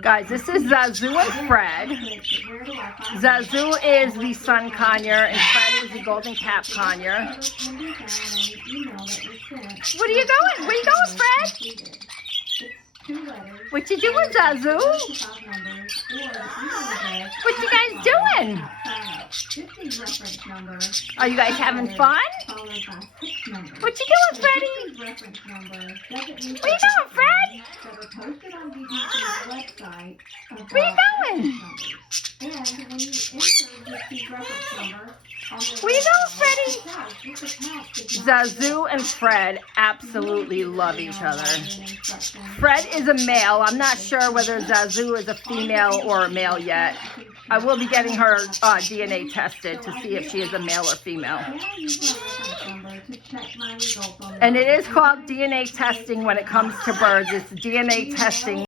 Guys, this is Zazoo and Fred. Zazoo is the sun conure and Fred is the golden cap conure. What are you going? Where are you going, Fred? What you doing, Zazoo? What you guys doing? Are you guys having fun? What you doing, Freddie? Where you going, Fred? Where you going? Where you going, Freddie? Zazoo and Fred absolutely love each other. Fred is a male. I'm not sure whether Zazoo is a female or a male yet. I will be getting her DNA tested to see if she is a male or female. And it is called DNA testing when it comes to birds. It's DNA testing.